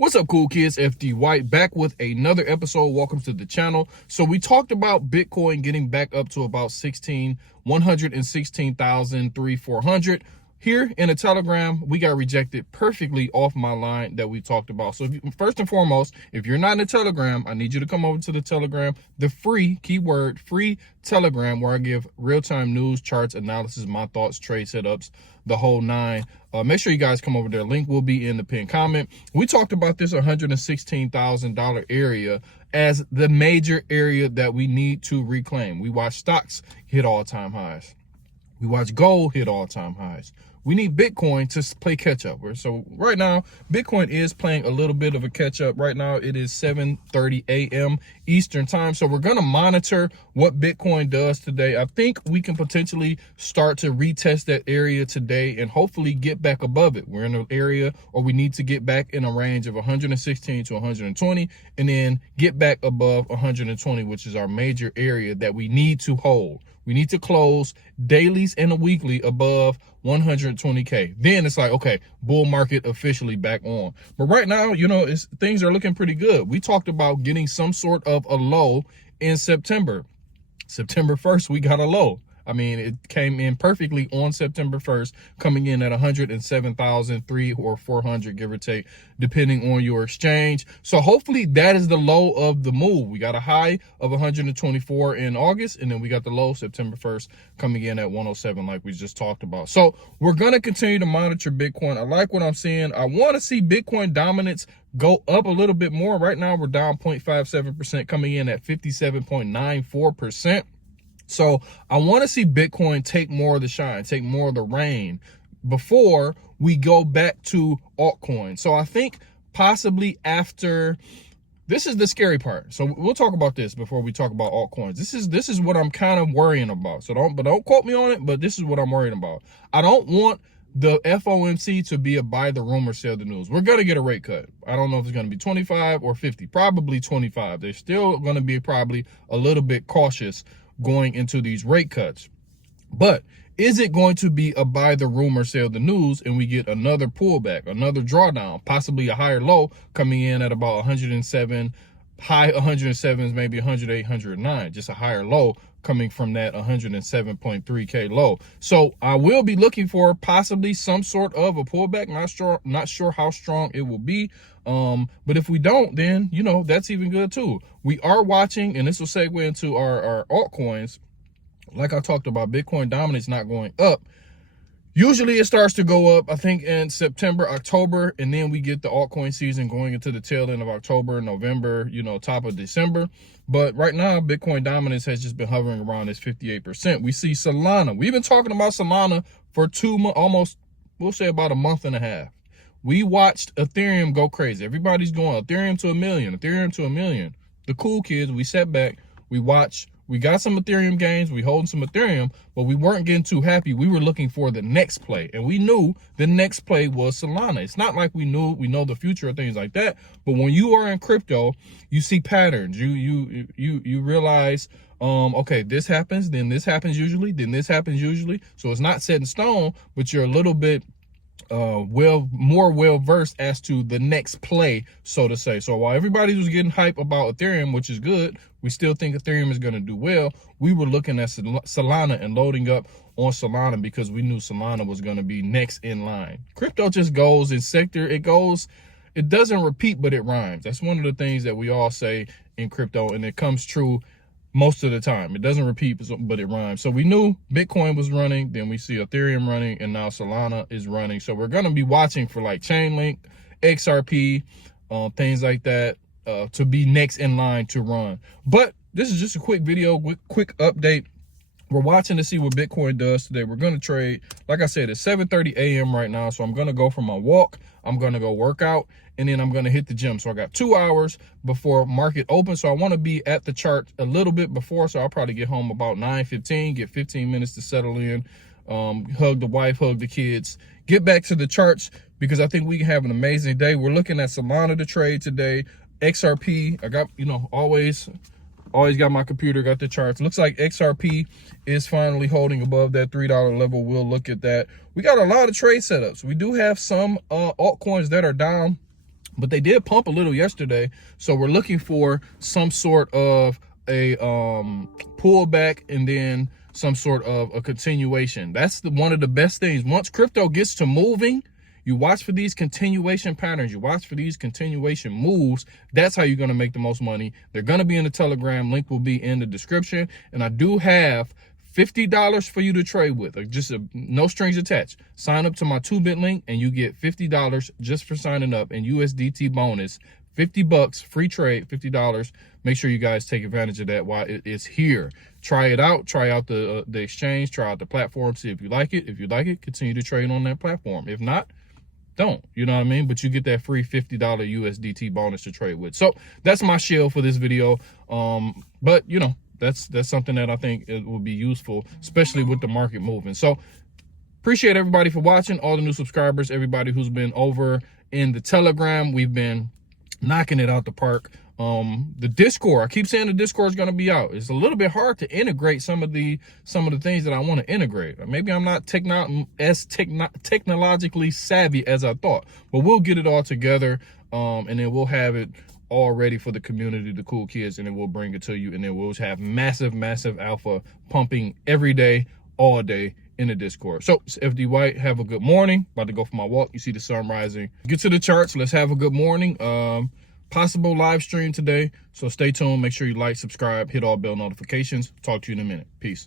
What's up, cool kids? FD White back with another episode. Welcome to the channel. So we talked about Bitcoin getting back up to about 116,300. Here in a Telegram, we got rejected perfectly off my line that we talked about. So first and foremost, if you're not in the Telegram, I need you to come over to the Telegram, the free, keyword, free Telegram, where I give real-time news, charts, analysis, my thoughts, trade setups, the whole nine. Make sure you guys come over there. Link will be in the pinned comment. We talked about this $116,000 area as the major area that we need to reclaim. We watch stocks hit all-time highs. We watch gold hit all-time highs. We need Bitcoin to play catch up. So right now, Bitcoin is playing a little bit of a catch up. Right now, it is 7:30 a.m. Eastern time. So we're going to monitor what Bitcoin does today. I think we can potentially start to retest that area today and hopefully get back above it. We're in an area, or we need to get back in a range of 116 to 120 and then get back above 120, which is our major area that we need to hold. We need to close dailies and a weekly above 120K. Then it's like, okay, bull market officially back on. But right now, you know, things are looking pretty good. We talked about getting some sort of a low in September. September 1st, we got a low. I mean, it came in perfectly on September 1st, coming in at 107,003 or 400, give or take, depending on your exchange. So hopefully that is the low of the move. We got a high of 124 in August, and then we got the low September 1st coming in at 107, like we just talked about. So we're going to continue to monitor Bitcoin. I like what I'm seeing. I want to see Bitcoin dominance go up a little bit more. Right now, we're down 0.57%, coming in at 57.94%. So I want to see Bitcoin take more of the shine, take more of the reign before we go back to altcoins. So I think possibly after, this is the scary part. So we'll talk about this before we talk about altcoins. This is what I'm kind of worrying about. So don't quote me on it, but this is what I'm worried about. I don't want the FOMC to be a buy the rumor, sell the news. We're going to get a rate cut. I don't know if it's going to be 25 or 50, probably 25. They're still going to be probably a little bit cautious going into these rate cuts. But is it going to be a buy the rumor, sell the news, and we get another pullback, another drawdown, possibly a higher low coming in at about 107, high 107s, maybe 108, 109, just a higher low coming from that 107.3K low. So I will be looking for possibly some sort of a pullback. Not sure how strong it will be. But if we don't, then, you know, that's even good too. We are watching, and this will segue into our altcoins. Like I talked about, Bitcoin dominance not going up. Usually it starts to go up, I think, in September, October, and then we get the altcoin season going into the tail end of October, November, you know, top of December. But right now, Bitcoin dominance has just been hovering around this 58%. We see Solana. We've been talking about Solana for 2 months, almost, we'll say about a month and a half. We watched Ethereum go crazy. Everybody's going Ethereum to 1 million, Ethereum to 1 million. The cool kids, we sat back, we watched. We got some Ethereum gains, we holding some Ethereum, but we weren't getting too happy. We were looking for the next play, and we knew the next play was Solana. It's not like we know the future of things like that, but when you are in crypto, you see patterns. You realize, okay, this happens, then this happens usually, then this happens usually. So it's not set in stone, but you're a little bit more well-versed as to the next play, so to say. So while everybody was getting hype about Ethereum, which is good, we still think Ethereum is going to do well. We were looking at Solana and loading up on Solana because we knew Solana was going to be next in line. Crypto just goes in sector. It doesn't repeat, but it rhymes. That's one of the things that we all say in crypto, and it comes true most of the time. It doesn't repeat, but it rhymes. So we knew Bitcoin was running, then we see Ethereum running, and now Solana is running. So we're going to be watching for like Chainlink, XRP, things like that, to be next in line to run. But this is just a quick video, quick update. We're watching to see what Bitcoin does today. We're going to trade. Like I said, it's 7:30 a.m. right now. So I'm going to go for my walk. I'm going to go work out, and then I'm going to hit the gym. So I got 2 hours before market opens. So I want to be at the chart a little bit before. So I'll probably get home about 9:15, get 15 minutes to settle in, hug the wife, hug the kids, get back to the charts, because I think we can have an amazing day. We're looking at Solana to trade today. XRP, I got, you know, always got my computer, got the charts. Looks like XRP is finally holding above that $3 level. We'll look at that. We got a lot of trade setups. We do have some altcoins that are down but they did pump a little yesterday. So we're looking for some sort of a pullback and then some sort of a continuation. That's one of the best things. Once crypto gets to moving, you watch for these continuation patterns. You watch for these continuation moves. That's how you're going to make the most money. They're going to be in the Telegram. Link will be in the description. And I do have $50 for you to trade with, no strings attached. Sign up to my TooBit link and you get $50 just for signing up, and USDT bonus, $50 free trade, $50. Make sure you guys take advantage of that while it is here. Try it out. Try out the exchange. Try out the platform. See if you like it. If you like it, continue to trade on that platform. If not, don't. You know what I mean? But you get that free $50 USDT bonus to trade with. So that's my shill for this video. But you know, that's something that I think it will be useful, especially with the market moving. So appreciate everybody for watching, all the new subscribers, everybody who's been over in the Telegram. We've been knocking it out the park. The Discord, I keep saying the Discord is going to be out. It's a little bit hard to integrate some of the things that I want to integrate. Maybe I'm not technologically savvy as I thought, but we'll get it all together, and then we'll have it all ready for the community, the cool kids, and then we'll bring it to you, and then we'll have massive alpha pumping every day, all day in the Discord. So it's FD White. Have a good morning. About to go for my walk. You see the sun rising. Get to the charts. Let's have a good morning. Possible live stream today, so stay tuned. Make sure you like, subscribe, hit all bell notifications. Talk to you in a minute. Peace.